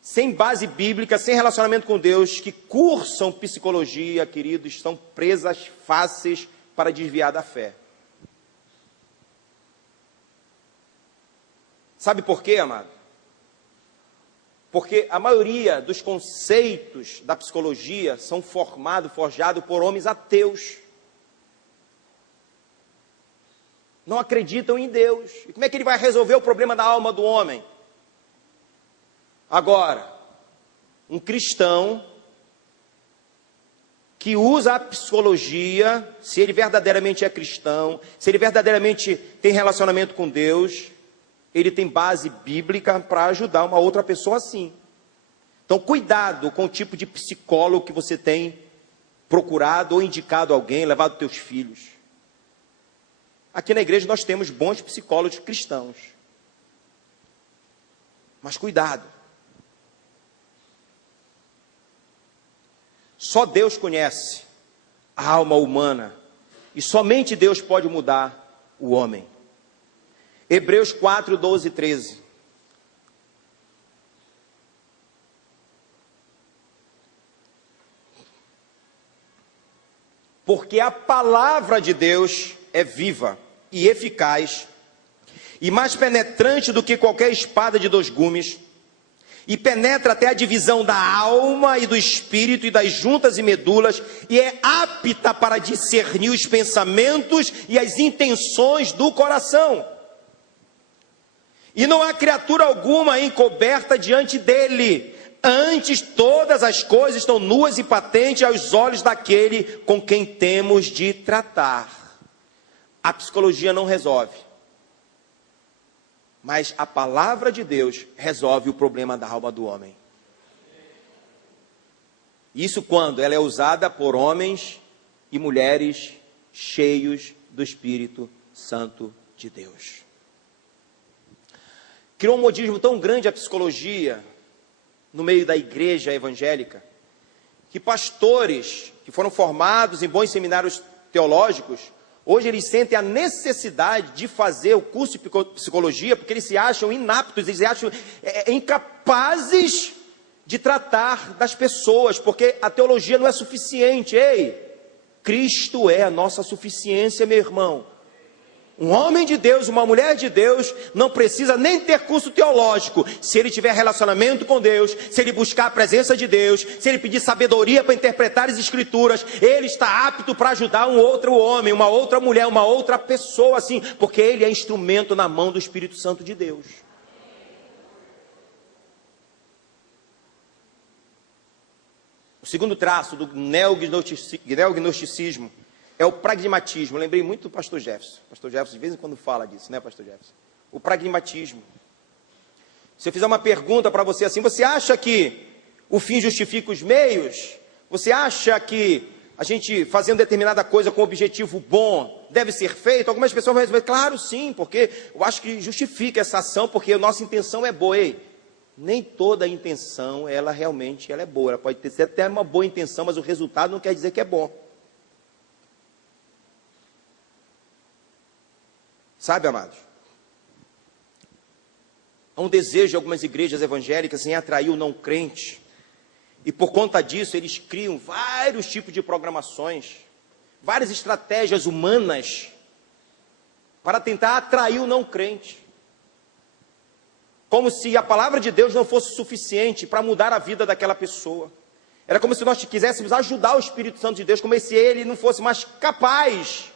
sem base bíblica, sem relacionamento com Deus, que cursam psicologia, querido, estão presas fáceis para desviar da fé. Sabe por quê, amado? Porque a maioria dos conceitos da psicologia são forjados por homens ateus. Não acreditam em Deus. E como é que ele vai resolver o problema da alma do homem? Agora, um cristão que usa a psicologia, se ele verdadeiramente é cristão, se ele verdadeiramente tem relacionamento com Deus, ele tem base bíblica para ajudar uma outra pessoa assim. Então, cuidado com o tipo de psicólogo que você tem procurado ou indicado alguém, levado teus filhos. Aqui na igreja nós temos bons psicólogos cristãos. Mas cuidado. Só Deus conhece a alma humana. E somente Deus pode mudar o homem. Hebreus 4, 12 e 13. Porque a palavra de Deus é viva e eficaz, e mais penetrante do que qualquer espada de 2 gumes, e penetra até a divisão da alma e do espírito e das juntas e medulas, e é apta para discernir os pensamentos e as intenções do coração. E não há criatura alguma encoberta diante dele. Antes, todas as coisas estão nuas e patentes aos olhos daquele com quem temos de tratar. A psicologia não resolve. Mas a palavra de Deus resolve o problema da alma do homem. Isso quando ela é usada por homens e mulheres cheios do Espírito Santo de Deus. Criou um modismo tão grande a psicologia no meio da igreja evangélica, que pastores que foram formados em bons seminários teológicos, hoje eles sentem a necessidade de fazer o curso de psicologia, porque eles se acham inaptos, eles se acham incapazes de tratar das pessoas, porque a teologia não é suficiente. Ei, Cristo é a nossa suficiência, meu irmão. Um homem de Deus, uma mulher de Deus, não precisa nem ter curso teológico. Se ele tiver relacionamento com Deus, se ele buscar a presença de Deus, se ele pedir sabedoria para interpretar as escrituras, ele está apto para ajudar um outro homem, uma outra mulher, uma outra pessoa assim, porque ele é instrumento na mão do Espírito Santo de Deus. O segundo traço do neognosticismo é o pragmatismo. Eu lembrei muito do pastor Jefferson. Pastor Jefferson de vez em quando fala disso, né, pastor Jefferson? O pragmatismo. Se eu fizer uma pergunta para você assim, você acha que o fim justifica os meios? Você acha que a gente fazendo determinada coisa com objetivo bom deve ser feito? Algumas pessoas vão responder, claro sim, porque eu acho que justifica essa ação, porque a nossa intenção é boa. Ei, nem toda intenção, ela realmente é boa. Ela pode ter até uma boa intenção, mas o resultado não quer dizer que é bom. Sabe, amados? Há um desejo de algumas igrejas evangélicas em atrair o não crente. E por conta disso, eles criam vários tipos de programações, várias estratégias humanas para tentar atrair o não crente. Como se a palavra de Deus não fosse suficiente para mudar a vida daquela pessoa. Era como se nós quiséssemos ajudar o Espírito Santo de Deus, como se ele não fosse mais capaz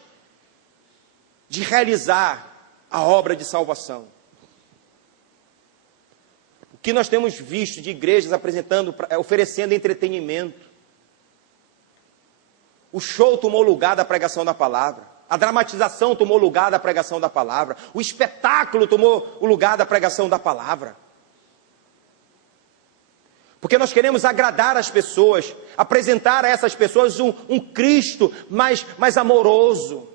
de realizar a obra de salvação. O que nós temos visto de igrejas oferecendo entretenimento. O show tomou lugar da pregação da palavra. A dramatização tomou lugar da pregação da palavra. O espetáculo tomou o lugar da pregação da palavra. Porque nós queremos agradar as pessoas, apresentar a essas pessoas um Cristo mais amoroso.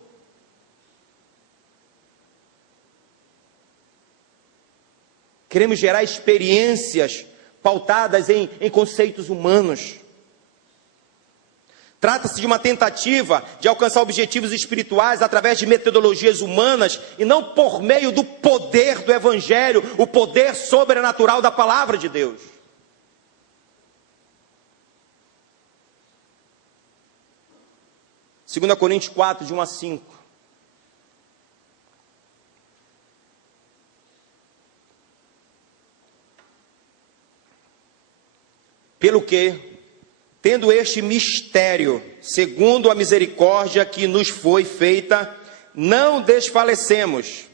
Queremos gerar experiências pautadas em conceitos humanos. Trata-se de uma tentativa de alcançar objetivos espirituais através de metodologias humanas e não por meio do poder do Evangelho, o poder sobrenatural da palavra de Deus. Segunda Coríntios 4, de 1 a 5. Pelo que, tendo este mistério, segundo a misericórdia que nos foi feita, não desfalecemos.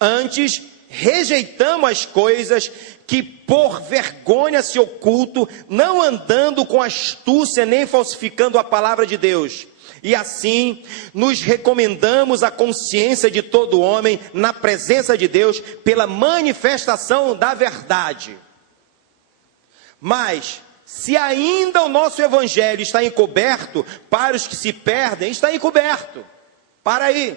Antes, rejeitamos as coisas que por vergonha se ocultam, não andando com astúcia nem falsificando a palavra de Deus. E assim, nos recomendamos a consciência de todo homem na presença de Deus pela manifestação da verdade. Mas, se ainda o nosso evangelho está encoberto, para os que se perdem, está encoberto. Para aí.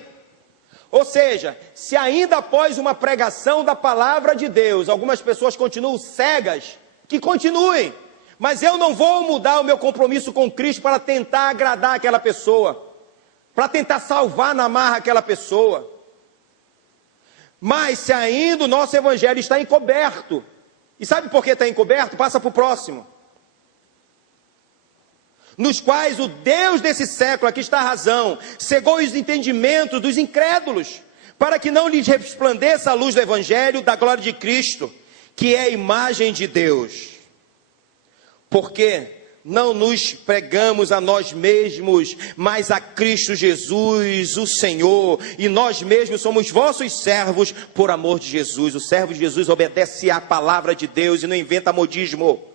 Ou seja, se ainda após uma pregação da palavra de Deus, algumas pessoas continuam cegas, que continuem. Mas eu não vou mudar o meu compromisso com Cristo para tentar agradar aquela pessoa, para tentar salvar na marra aquela pessoa. Mas se ainda o nosso evangelho está encoberto, e sabe por que está encoberto? Passa para o próximo. Nos quais o Deus desse século, aqui está a razão, cegou os entendimentos dos incrédulos, para que não lhes resplandeça a luz do Evangelho da glória de Cristo, que é a imagem de Deus. Porque não nos pregamos a nós mesmos, mas a Cristo Jesus, o Senhor, e nós mesmos somos vossos servos por amor de Jesus. O servo de Jesus obedece à palavra de Deus e não inventa modismo.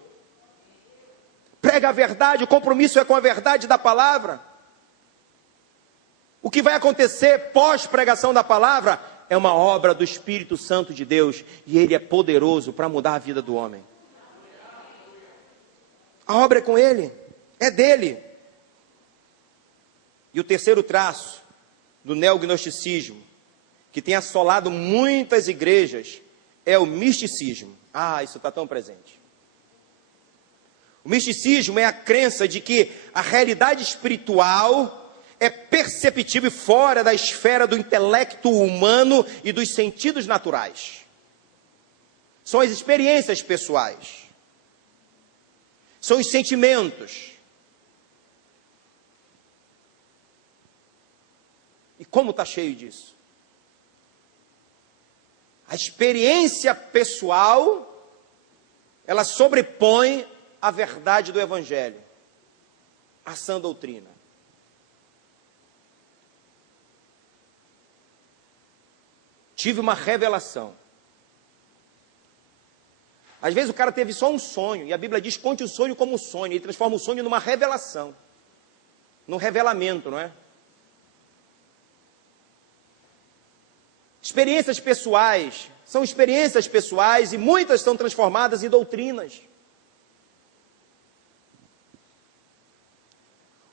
Prega a verdade, o compromisso é com a verdade da palavra. O que vai acontecer pós-pregação da palavra é uma obra do Espírito Santo de Deus, e Ele é poderoso para mudar a vida do homem. A obra é com Ele, é dele. E o terceiro traço do neognosticismo, que tem assolado muitas igrejas, é o misticismo. Ah, isso está tão presente. O misticismo é a crença de que a realidade espiritual é perceptível fora da esfera do intelecto humano e dos sentidos naturais. São as experiências pessoais. São os sentimentos. E como está cheio disso? A experiência pessoal, ela sobrepõe a verdade do Evangelho, a sã doutrina. Tive uma revelação. Às vezes o cara teve só um sonho, e a Bíblia diz, conte o sonho como um sonho. Ele transforma o sonho numa revelação, num revelamento, não é? Experiências pessoais, são experiências pessoais, e muitas são transformadas em doutrinas.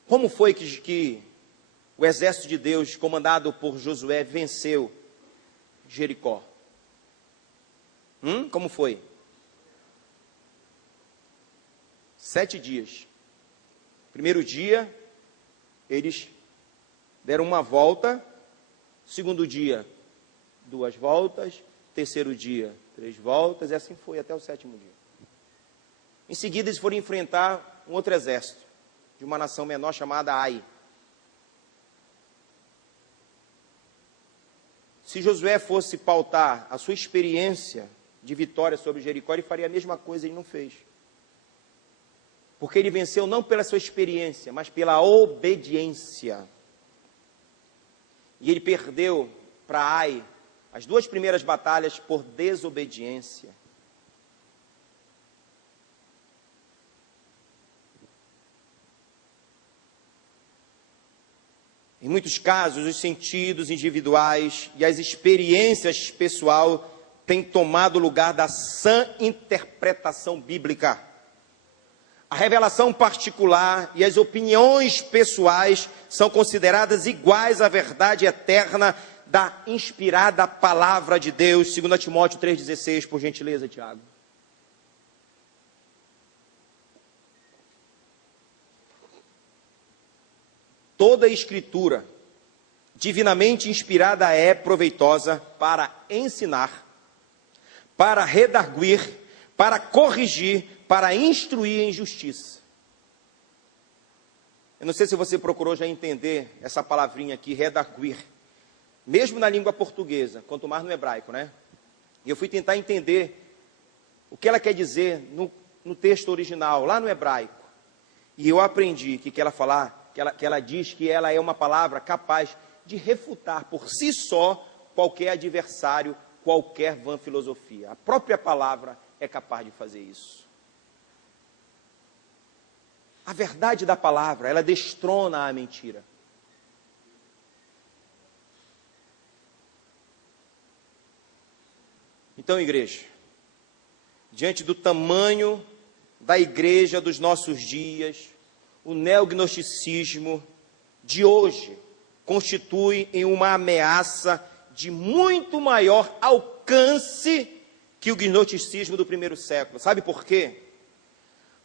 Como foi que o exército de Deus, comandado por Josué, venceu Jericó? Como foi? 7 dias. Primeiro dia, eles deram uma volta. Segundo dia, 2 voltas. terceiro dia, 3 voltas, e assim foi até o 7º dia. Em seguida, eles foram enfrentar um outro exército, de uma nação menor chamada Ai. Se Josué fosse pautar a sua experiência de vitória sobre Jericó, ele faria a mesma coisa, ele não fez. Porque ele venceu não pela sua experiência, mas pela obediência. E ele perdeu para Ai as 2 primeiras batalhas por desobediência. Em muitos casos, os sentidos individuais e as experiências pessoais têm tomado o lugar da sã interpretação bíblica. A revelação particular e as opiniões pessoais são consideradas iguais à verdade eterna da inspirada palavra de Deus, 2 Timóteo 3,16, por gentileza, Tiago. Toda a escritura divinamente inspirada é proveitosa para ensinar, para redarguir, para corrigir, para instruir em justiça. Eu não sei se você procurou já entender essa palavrinha aqui, redarguir, mesmo na língua portuguesa, quanto mais no hebraico, né? E eu fui tentar entender o que ela quer dizer no texto original, lá no hebraico. E eu aprendi que ela diz que ela é uma palavra capaz de refutar por si só qualquer adversário, qualquer vã filosofia. A própria palavra é capaz de fazer isso. A verdade da palavra, ela destrona a mentira. Então, igreja, diante do tamanho da igreja dos nossos dias, o neognosticismo de hoje constitui em uma ameaça de muito maior alcance que o gnosticismo do primeiro século. Sabe por quê?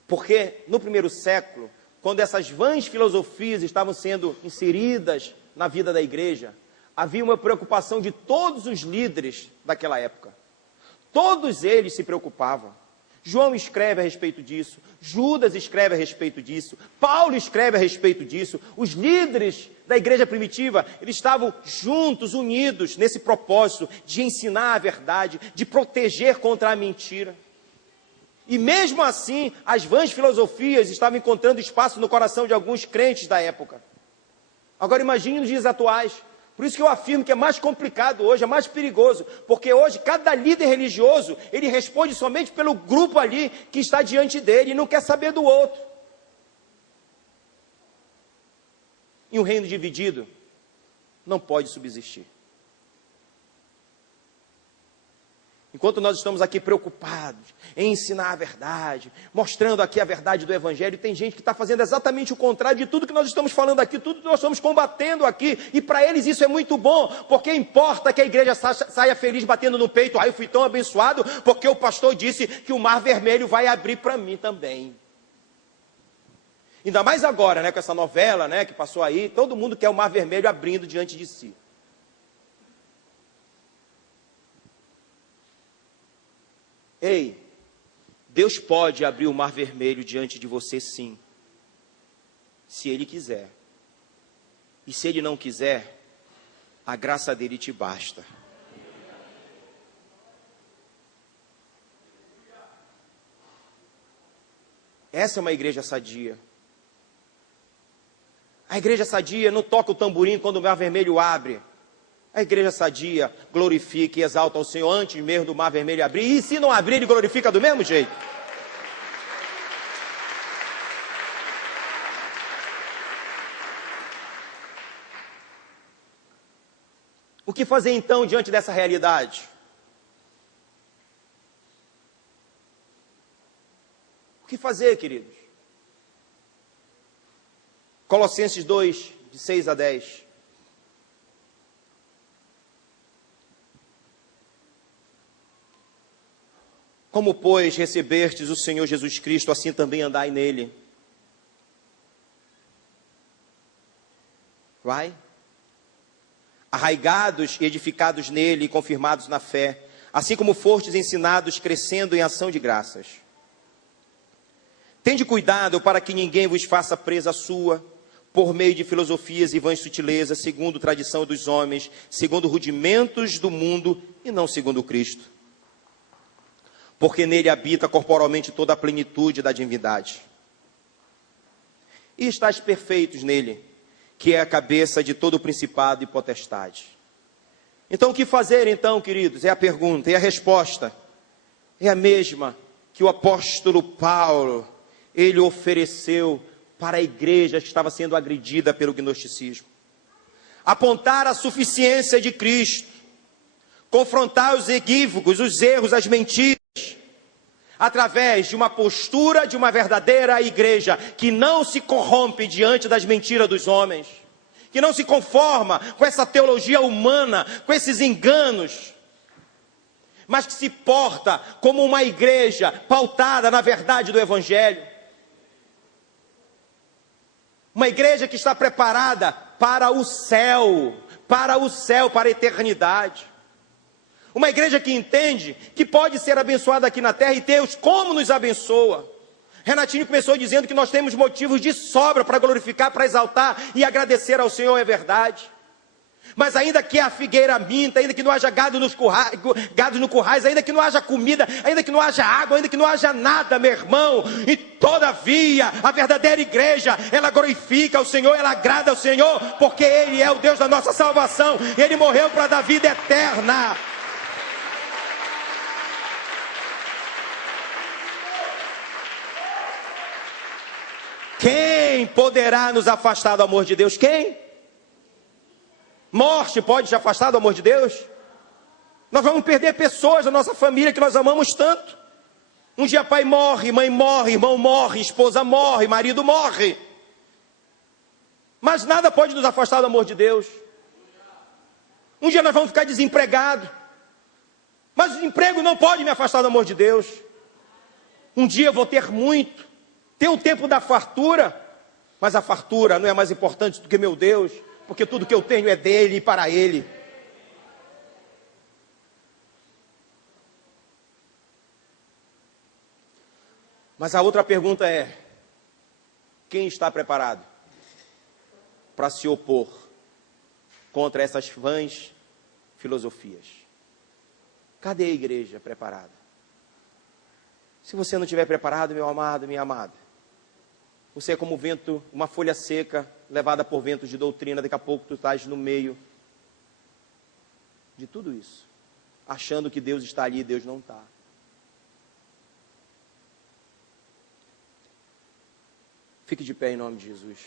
Porque no primeiro século, quando essas vãs filosofias estavam sendo inseridas na vida da igreja, havia uma preocupação de todos os líderes daquela época. Todos eles se preocupavam. João escreve a respeito disso, Judas escreve a respeito disso, Paulo escreve a respeito disso. Os líderes da igreja primitiva, eles estavam juntos, unidos nesse propósito de ensinar a verdade, de proteger contra a mentira. E mesmo assim, as vãs filosofias estavam encontrando espaço no coração de alguns crentes da época. Agora imagine nos dias atuais. Por isso que eu afirmo que é mais complicado hoje, é mais perigoso, porque hoje cada líder religioso, ele responde somente pelo grupo ali que está diante dele e não quer saber do outro. E um reino dividido não pode subsistir. Enquanto nós estamos aqui preocupados em ensinar a verdade, mostrando aqui a verdade do Evangelho, tem gente que está fazendo exatamente o contrário de tudo que nós estamos falando aqui, tudo que nós estamos combatendo aqui, e para eles isso é muito bom, porque importa que a igreja saia feliz batendo no peito. Eu fui tão abençoado, porque o pastor disse que o mar vermelho vai abrir para mim também. Ainda mais agora, né, com essa novela, né, que passou aí, todo mundo quer o mar vermelho abrindo diante de si. Ei, Deus pode abrir o mar vermelho diante de você, sim, se Ele quiser. E se Ele não quiser, a graça dele te basta. Essa é uma igreja sadia. A igreja sadia não toca o tamborim quando o mar vermelho abre. A igreja sadia glorifica e exalta ao Senhor antes mesmo do mar vermelho abrir. E se não abrir, ele glorifica do mesmo jeito. O que fazer então diante dessa realidade? O que fazer, queridos? Colossenses 2, de 6 a 10. Como, pois, recebestes o Senhor Jesus Cristo, assim também andai nele. Vai. Arraigados e edificados nele e confirmados na fé, assim como fostes ensinados, crescendo em ação de graças. Tende cuidado para que ninguém vos faça presa sua, por meio de filosofias e vãs sutilezas, segundo tradição dos homens, segundo rudimentos do mundo e não segundo Cristo. Porque nele habita corporalmente toda a plenitude da divindade. E estáis perfeitos nele, que é a cabeça de todo o principado e potestade. Então o que fazer então, queridos? É a pergunta, e a resposta é a mesma que o apóstolo Paulo, ele ofereceu para a igreja que estava sendo agredida pelo gnosticismo. Apontar a suficiência de Cristo, confrontar os equívocos, os erros, as mentiras, através de uma postura de uma verdadeira igreja, que não se corrompe diante das mentiras dos homens, que não se conforma com essa teologia humana, com esses enganos, mas que se porta como uma igreja pautada na verdade do Evangelho. Uma igreja que está preparada para o céu, para a eternidade. Uma igreja que entende que pode ser abençoada aqui na terra, e Deus como nos abençoa. Renatinho começou dizendo que nós temos motivos de sobra para glorificar, para exaltar e agradecer ao Senhor, é verdade. Mas ainda que a figueira minta, ainda que não haja gado no currais, ainda que não haja comida, ainda que não haja água, ainda que não haja nada, meu irmão, e todavia a verdadeira igreja, ela glorifica o Senhor, ela agrada ao Senhor, porque Ele é o Deus da nossa salvação, Ele morreu para dar vida eterna. Quem poderá nos afastar do amor de Deus? Quem? Morte pode te afastar do amor de Deus? Nós vamos perder pessoas da nossa família que nós amamos tanto. Um dia pai morre, mãe morre, irmão morre, esposa morre, marido morre. Mas nada pode nos afastar do amor de Deus. Um dia nós vamos ficar desempregados. Mas o emprego não pode me afastar do amor de Deus. Um dia eu vou ter muito. Tem o tempo da fartura. Mas a fartura não é mais importante do que meu Deus. Porque tudo que eu tenho é dele e para ele. Mas a outra pergunta é: quem está preparado para se opor contra essas vãs filosofias? Cadê a igreja preparada? Se você não estiver preparado, meu amado, minha amada, você é como vento, uma folha seca, levada por ventos de doutrina. Daqui a pouco tu estás no meio de tudo isso, achando que Deus está ali e Deus não está. Fique de pé em nome de Jesus.